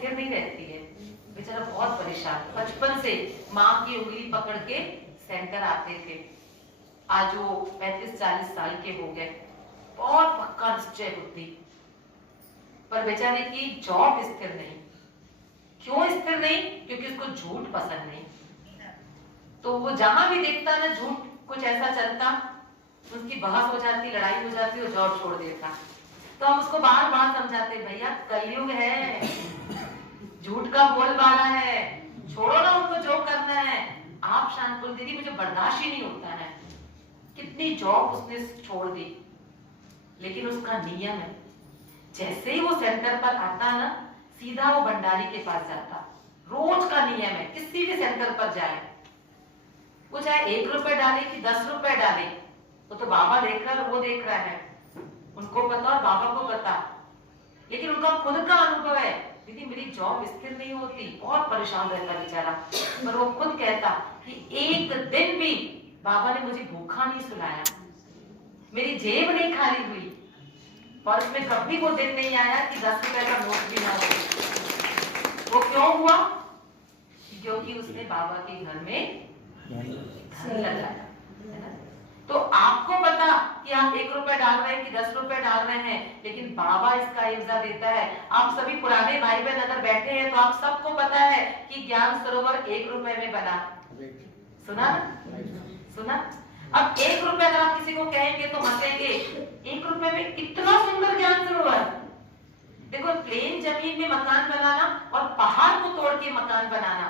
स्थिर नहीं रहती है, बेचारा बहुत परेशान। बचपन से माँ की उंगली पकड़ के सेंटर आते थे, आज वो 35-40 साल के हो गए, बहुत पक्का निश्चय बुद्धि, पर बेचारे की जॉब स्थिर नहीं। क्यों स्थिर नहीं? क्योंकि उसको झूठ पसंद नहीं। तो वो जहां भी देखता ना झूठ कुछ ऐसा चलता, उसकी बहस हो जाती, लड़ाई हो जाती, वो जॉब छोड़ देता। तो हम उसको बार बार समझाते, भैया कलयुग है, झूठ का बोलबाला है, छोड़ो ना उनको जो करना है। आप शांत बोल, दीदी मुझे बर्दाश्त ही नहीं होता है। कितनी जॉब उसने छोड़ दी, लेकिन उसका नियम है, जैसे ही वो सेंटर पर आता ना, सीधा वो भंडारी के पास जाता। रोज का नियम है, किसी भी सेंटर पर जाए, वो चाहे 1 रुपए डाले कि 10 रुपए डाले, वो तो बाबा देख रहा है, वो देख रहा है, उनको पता और बाबा को पता। लेकिन उनका खुद का अनुभव है, दीदी मेरी जॉब स्थिर नहीं होती, बहुत परेशान रहता बेचारा। पर वो खुद कहता कि एक दिन भी बाबा ने मुझे भूखा नहीं सुलाया, मेरी जेब नहीं खाली हुई, पर्स में कभी वो दिन नहीं आया कि 10 रुपए का नोट भी ना हो। वो क्यों हुआ? क्योंकि उसने बाबा के घर में धन लगाया, है ना? तो आपको पता कि आप 1 रुपए डाल रहे हैं कि 10 रुपए डाल रहे हैं, लेकिन बाबा इसका इज्जा देता है। आप सभी पुराने भाई बहन अगर बैठे हैं तो आप सबको पता है कि ज्ञान सरोवर 1 रुपए में बना। सुना ना? सुना? अब 1 रुपए अगर आप किसी को कहेंगे तो हंसेंगे, 1 रुपए में इतना सुंदर ज्ञान सरोवर। देखो, प्लेन जमीन में मकान बनाना और पहाड़ को तोड़ के मकान बनाना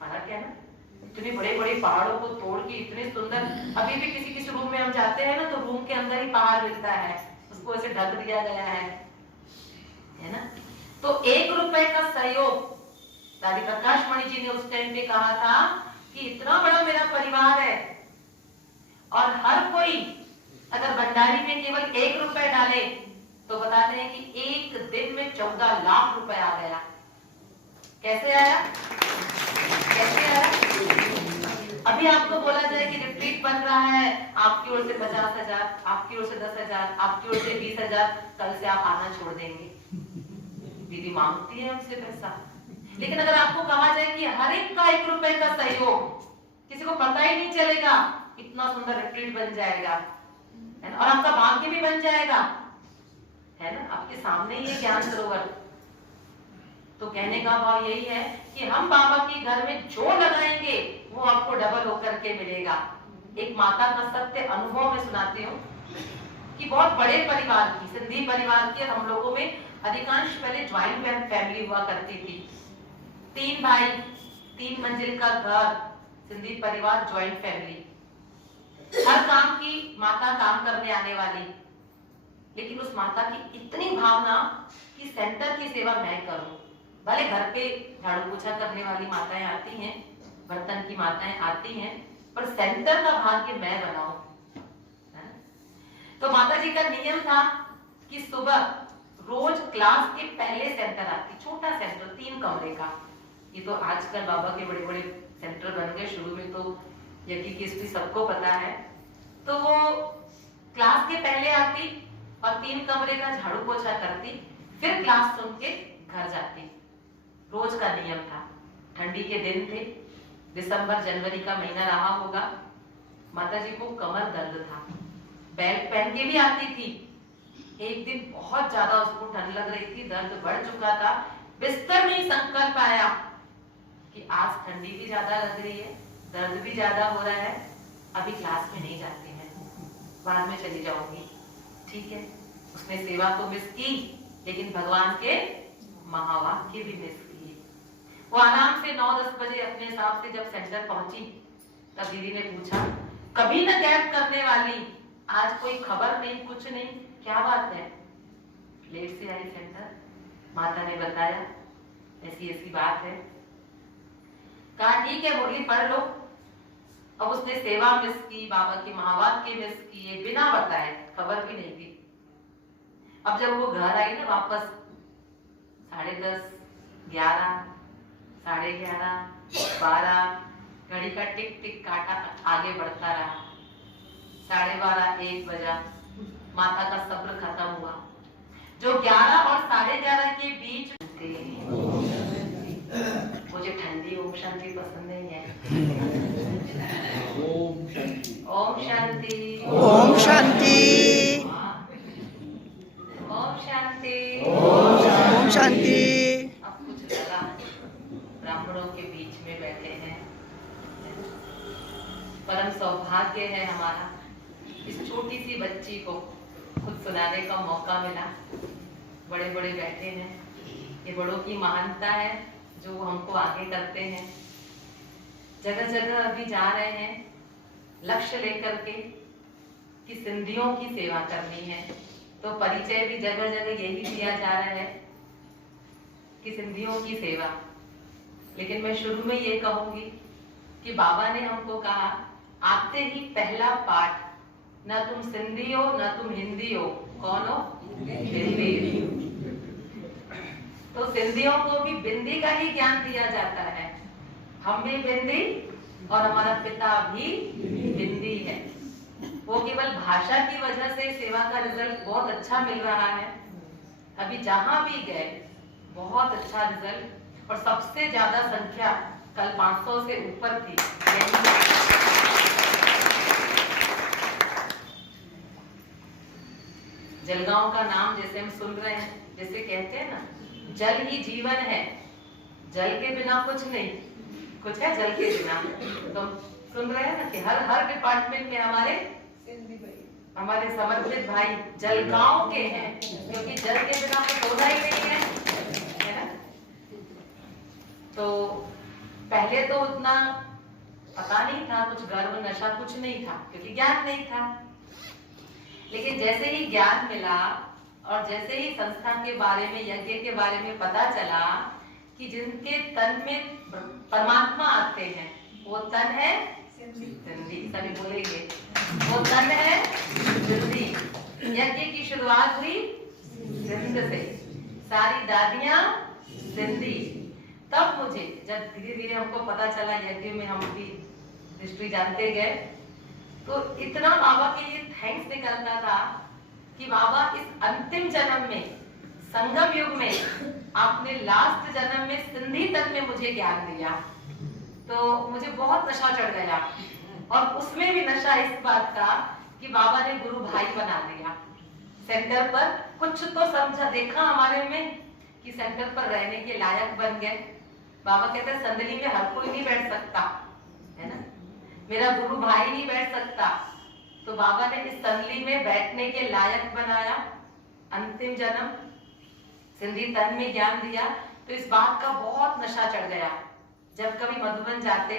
फर्क है ना। इतने बड़े बड़े पहाड़ों को तोड़ के इतने सुंदर, अभी भी किसी रूम में हम जाते हैं ना तो रूम के अंदर ही पहाड़ मिलता है, उसको ऐसे ढक दिया गया है ना। तो 1 रुपए का सहयोग, दादी प्रकाश मणि जी ने उस टाइम पे कहा था कि इतना बड़ा मेरा परिवार है और हर कोई अगर भंडारी में केवल 1 रुपए डाले तो बताते हैं कि एक दिन में 14 लाख रुपए आ गया। कैसे आया? कैसे आया? अभी आपको बोला जाए कि रिट्रीट बन रहा है, आपकी ओर से 50,000, आपकी ओर से 10,000, आपकी ओर से 20,000, कल से आप आना छोड़ देंगे। दीदी मांगती है उनसे पैसा। लेकिन अगर आपको कहा जाए कि हर एक का 1 रुपए का सहयोग, किसी को पता ही नहीं चलेगा, इतना सुंदर रिट्रीट बन जाएगा, है ना, और आपका भाग्य भी बन जाएगा, है ना, आपके सामने ही है ज्ञान सरोवर। तो कहने का भाव यही है कि हम बाबा के घर में जो लगाएंगे वो आपको डबल होकर के मिलेगा। एक माता का सत्य अनुभव में सुनाती हूँ कि बहुत बड़े परिवार की, सिंधी परिवार की, हम लोगों में अधिकांश पहले ज्वाइंट फैमिली हुआ करती थी। 3 भाई, 3 मंजिल का घर, सिंधी परिवार, ज्वाइंट फैमिली, हर काम की माता काम करने आने वाली। लेकिन उस माता की इतनी भावना कि सेंटर की सेवा मैं करूं। भले घर पे झाड़ू पोछा करने वाली माताएं आती हैं, बर्तन की माताएं आती हैं, पर सेंटर का भाग्य मैं बनाऊं। तो माता जी का नियम था कि सुबह रोज क्लास के पहले सेंटर आती, छोटा सेंटर 3 कमरे का। ये तो आजकल बाबा के बड़े बड़े सेंटर बन गए, शुरू में तो यज्ञ की स्थिति सबको पता है। तो वो क्लास के पहले आती और 3 कमरे का झाड़ू पोछा करती, फिर क्लास सुन के घर जाती। रोज का नियम था। ठंडी के दिन थे, दिसंबर जनवरी का महीना रहा होगा। माता जी को कमर दर्द था, बेल्ट पहन के भी आती थी। एक दिन बहुत ज्यादा उसको ठंड लग रही थी, दर्द बढ़ चुका था। बिस्तर में ही संकल्प आया कि आज ठंडी भी ज्यादा लग रही है, दर्द भी ज्यादा हो रहा है, अभी क्लास में नहीं जाती मैं, बाद में चली जाऊंगी। ठीक है, उसने सेवा तो मिस की, लेकिन भगवान के महावाक्य भी मिस किए। वो आराम से 9-10 बजे अपने हिसाब से जब सेंटर पहुंची, तब दीदी ने पूछा, कभी न गैप करने वाली, आज कोई खबर नहीं, कुछ नहीं, क्या बात है? लेट से आई सेंटर। माता ने बताया ऐसी ऐसी बात है। कहा ठीक है मुरली पढ़ लो। अब उसने सेवा मिस की, बाबा के महावाक्य मिस किए, बिना बताए, खबर भी नहीं थी। अब जब वो घर आई ना वापस, 10:30, 11, 11:30, 12, घड़ी का टिक टिक काटा आगे बढ़ता रहा। 12:30, 1 बजा, माता का सब्र खत्म हुआ। जो 11 और 11:30 के बीच थे, शांति पसंद नहीं है। ओम शांति। ओम शांति। ओम शांति। ओम शांति। ओम शांति। अब कुछ लगा ब्राह्मणों के बीच में बैठे हैं। परम सौभाग्य है हमारा, इस छोटी सी बच्ची को खुद सुनाने का मौका मिला। बड़े बड़े बैठे हैं, ये बड़ों की महानता है जो हमको आगे करते हैं। जगह जगह अभी जा रहे हैं लक्ष्य लेकर के कि सिंधियों की सेवा करनी है, तो परिचय भी जगह जगह यही दिया जा रहा है कि सिंधियों की सेवा। लेकिन मैं शुरू में ये कहूंगी कि बाबा ने हमको कहा आते ही पहला पाठ, ना तुम सिंधी हो ना तुम हिंदी हो, कौन हो? हिंदी। तो सिंधियों को भी बिंदी का ही ज्ञान दिया जाता है। हम भी बिंदी और हमारा पिता भी बिंदी है। वो केवल भाषा की वजह से सेवा का रिजल्ट बहुत अच्छा मिल रहा है। अभी जहां भी गए बहुत अच्छा रिजल्ट, और सबसे ज्यादा संख्या कल 500 से ऊपर थी। जलगांव का नाम जैसे हम सुन रहे हैं, जैसे कहते हैं ना जल ही जीवन है, जल के बिना कुछ नहीं, कुछ है जल के बिना। तो सुन रहे हैं ना कि हर डिपार्टमेंट में हमारे समर्पित भाई जलगांव के हैं, क्योंकि जल के बिना कुछ होना ही नहीं है ना। तो पहले तो उतना पता नहीं था, कुछ गर्व नशा कुछ नहीं था, क्योंकि ज्ञान नहीं था। लेकिन जैसे ही ज्ञान मिला और जैसे ही संस्था के बारे में, यज्ञ के बारे में पता चला कि जिनके तन में परमात्मा आते हैं वो तन है सिंधी, सभी बोलेंगे वो तन है सिंधी। यज्ञ की शुरुआत हुई सिंध से, सारी दादियां सिंधी। तब मुझे जब धीरे धीरे हमको पता चला, यज्ञ में हम भी हिस्ट्री जानते गए, तो इतना बाबा के लिए थैंक्स निकलता था कि बाबा इस अंतिम जन्म में, संगम युग में, आपने लास्ट जन्म में सिंधी तन में मुझे ज्ञान दिया। तो मुझे बहुत नशा चढ़ गया, और उसमें भी नशा इस बात का कि बाबा ने गुरु भाई बना दिया। सेंटर पर कुछ तो समझा, देखा हमारे में कि सेंटर पर रहने के लायक बन गए। बाबा कहते हैं संदली में हर कोई नहीं बैठ सकता है ना, मेरा गुरु भाई नहीं बैठ सकता। तो बाबा ने इस संदली में बैठने के लायक बनाया। अंतिम जन्म सिंधी तन में ज्ञान दिया। तो इस बात का बहुत नशा चढ़ गया। जब कभी मधुबन जाते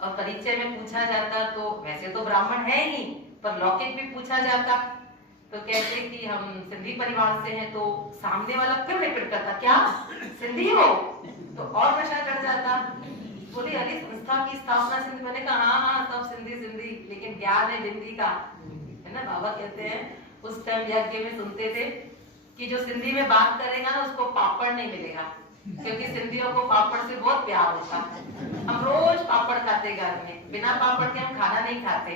और परिचय में पूछा जाता, तो वैसे तो ब्राह्मण है ही, पर लौकिक भी पूछा जाता, तो कहते कि हम सिंधी परिवार से हैं। तो सामने वाला फिर रिपीट करता, क्या सिंधी हो? तो और नशा चढ़ जाता। बोले अरे संस्था की स्थापना सिंधी। मैंने कहा हाँ सब सिंधी सिंधी, लेकिन ज्ञान है बिंदी का, है ना। बाबा कहते हैं उस टाइम यज्ञ में सुनते थे कि जो सिंधी में बात करेगा ना उसको पापड़ नहीं मिलेगा, क्योंकि सिंधियों को पापड़ से बहुत प्यार होता है। हम रोज पापड़ खाते घर में, बिना पापड़ के हम खाना नहीं खाते,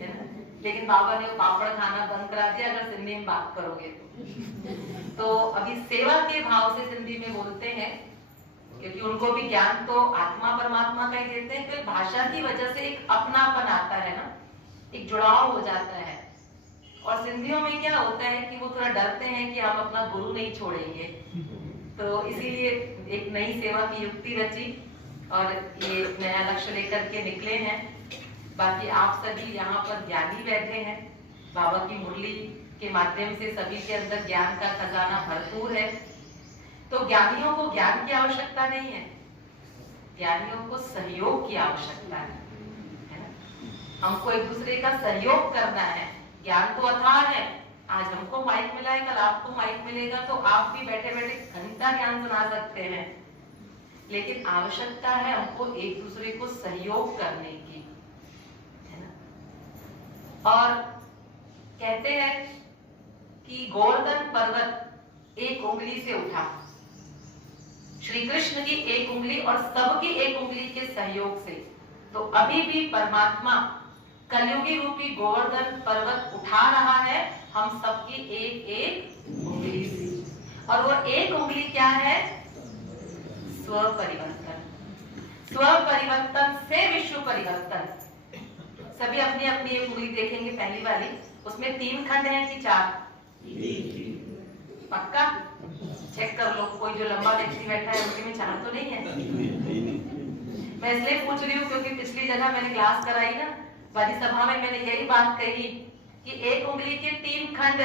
है ना। लेकिन बाबा ने वो पापड़ खाना बंद करा दिया अगर सिंधी में बात करोगे तो अभी सेवा के भाव से सिंधी में बोलते हैं, क्योंकि उनको भी ज्ञान तो आत्मा परमात्मा का ही देते हैं। तो भाषा की वजह से एक अपनापन आता है ना, एक जुड़ाव हो जाता है। और सिंधियों में क्या होता है कि वो थोड़ा डरते हैं कि हम अपना गुरु नहीं छोड़ेंगे, तो इसीलिए एक नई सेवा की युक्ति रची और ये नया लक्ष्य लेकर के निकले हैं। बाकी आप सभी यहाँ पर ज्ञानी बैठे हैं, बाबा की मुरली के माध्यम से सभी के अंदर ज्ञान का खजाना भरपूर है। तो ज्ञानियों को ज्ञान की आवश्यकता नहीं है, ज्ञानियों को सहयोग की आवश्यकता है ना। हमको एक दूसरे का सहयोग करना है। ज्ञान तो अथाह है, आज हमको माइक मिला है, कल आपको माइक मिलेगा, तो आप भी बैठे बैठे घंटा ज्ञान सुना सकते हैं। लेकिन आवश्यकता है हमको एक दूसरे को सहयोग करने की, है ना। और कहते हैं कि गोवर्धन पर्वत एक उंगली से उठा, श्री कृष्ण की एक उंगली और सबकी एक उंगली के सहयोग से। तो अभी भी परमात्मा कलयुगी रूपी गोवर्धन पर्वत उठा रहा है हम सबकी एक एक उंगली से। और वो एक उंगली क्या है? स्व परिवर्तन। स्व परिवर्तन से विश्व परिवर्तन। सभी अपनी अपनी एक उंगली देखेंगे, पहली वाली, उसमें 3 खंड हैं कि 4? पक्का चेक कर लो, कोई जो लंबा व्यक्ति बैठा है उनके में 4 तो नहीं है। मैं इसलिए पूछ रही हूँ क्योंकि पिछली जगह मैंने क्लास कराई ना, बड़ी सभा में मैंने यही बात कही कि एक उंगली के 3 खंड,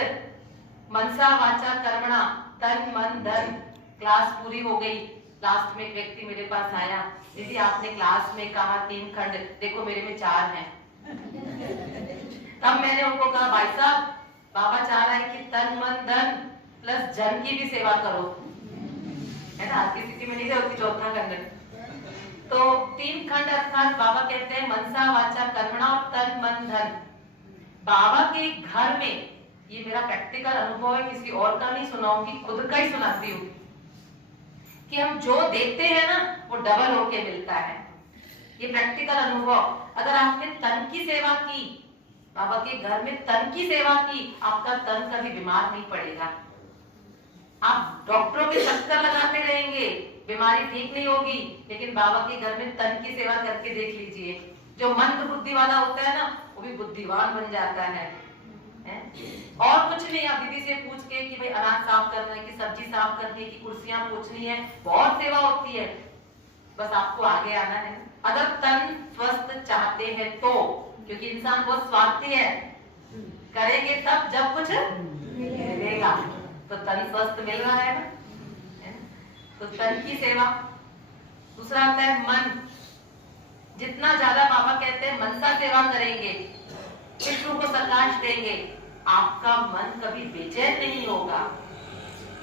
मनसा वाचा कर्मणा, तन मन धन। क्लास पूरी हो गई, लास्ट में एक व्यक्ति मेरे पास आया, दीदी आपने क्लास में कहा 3 खंड, देखो मेरे में 4 हैं। तब मैंने उनको कहा भाई साहब, बाबा चाह रहा है कि तन मन धन प्लस जन की भी सेवा करो, है ना, किसी की में नहीं होती 4था खंड। तो 3 खंड अर्थात बाबा कहते हैं मनसा वाचा कर्मणा और तन मन धन। बाबा के घर में, ये मेरा प्रैक्टिकल अनुभव है, किसी और का नहीं सुनाऊंगी, खुद का ही सुनाती हूँ, कि हम जो देते हैं ना वो डबल होके मिलता है। ये प्रैक्टिकल अनुभव। अगर आपने तन की सेवा की, बाबा के घर में तन की सेवा की, आपका तन कभी बीमार नहीं पड़ेगा। आप डॉक्टरों के चक्कर लगाते रहेंगे, बीमारी ठीक नहीं होगी, लेकिन बाबा के घर में तन की सेवा करके देख लीजिए, जो मंद बुद्धि वाला होता है ना वो भी बुद्धिमान बन जाता है। और कुछ नहीं, आप दीदी से पूछ के कि भाई अनाज साफ करना है, कि सब्जी साफ करनी है, कि कुर्सियां पोंछनी है, बहुत सेवा होती है, बस आपको आगे आना है। अगर तन स्वस्थ चाहते हैं तो, क्योंकि इंसान बहुत स्वार्थी है, करेंगे तब जब कुछ मिलेगा, तो तन स्वस्थ मिल रहा है ना, तो तन की सेवा। दूसरा आता है मन। जितना ज्यादा बाबा कहते हैं मनसा सेवा करेंगे, विष्णु को प्रकाश देंगे, आपका मन कभी बेचैन नहीं होगा।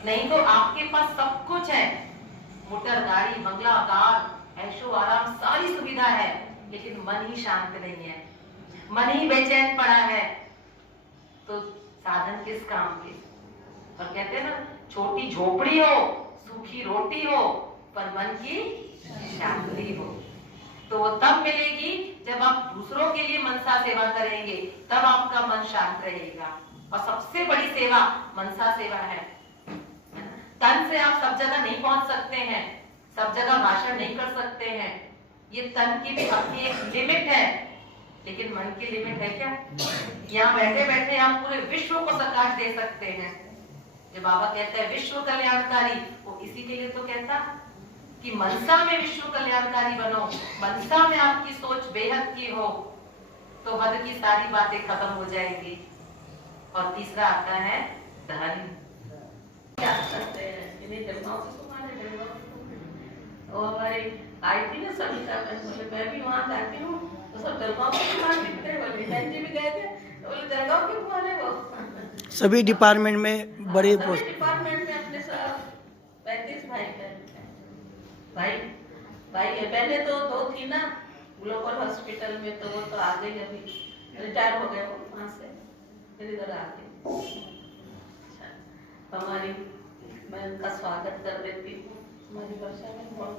नहीं तो आपके पास सब कुछ है, मोटर गाड़ी बंगला कार ऐशो आराम सारी सुविधा है, लेकिन मन ही शांत नहीं है, मन ही बेचैन पड़ा है, तो साधन किस काम के। और कहते हैं ना, छोटी झोपड़ी हो, सूखी रोटी हो, पर मन की शांति हो, तो वो तब मिलेगी जब आप दूसरों के लिए मनसा सेवा करेंगे, तब आपका मन शांत रहेगा। और सबसे बड़ी सेवा मनसा सेवा है। तन से आप सब जगह नहीं पहुंच सकते हैं, सब जगह भाषण नहीं कर सकते हैं, ये तन की भी अपनी एक लिमिट है, लेकिन मन की लिमिट है क्या? यहाँ बैठे बैठे आप पूरे विश्व को प्रकाश दे सकते हैं। जब बाबा कहता है विश्व कल्याणकारी, वो इसी के लिए तो कहता कि मनसा में विश्व कल्याणकारी बनो, मनसा में आपकी सोच बेहद की हो, तो हद की सारी बातें खत्म हो जाएंगी। और तीसरा आता है धन। क्या करते हैं और आई थी ना सभी का, मैं भी वहाँ जाती हूँ, तो सब दरगाह के दुकान दिखते हैं, बोले बहन जी भी गए थे, तो बोले दरगाह के दुकान है वो। सभी डिपार्टमेंट में बड़े पोस्ट, डिपार्टमेंट में अपने सब 35 भाई बहन, भाई है। पहले तो 2 थी ना ग्लोबल हॉस्पिटल में, तो वो तो आ गई, अभी रिटायर हो गए वो वहाँ से, फिर इधर आ गई। हमारी, मैं उनका स्वागत कर देती हूँ, हमारी वर्षा में बहुत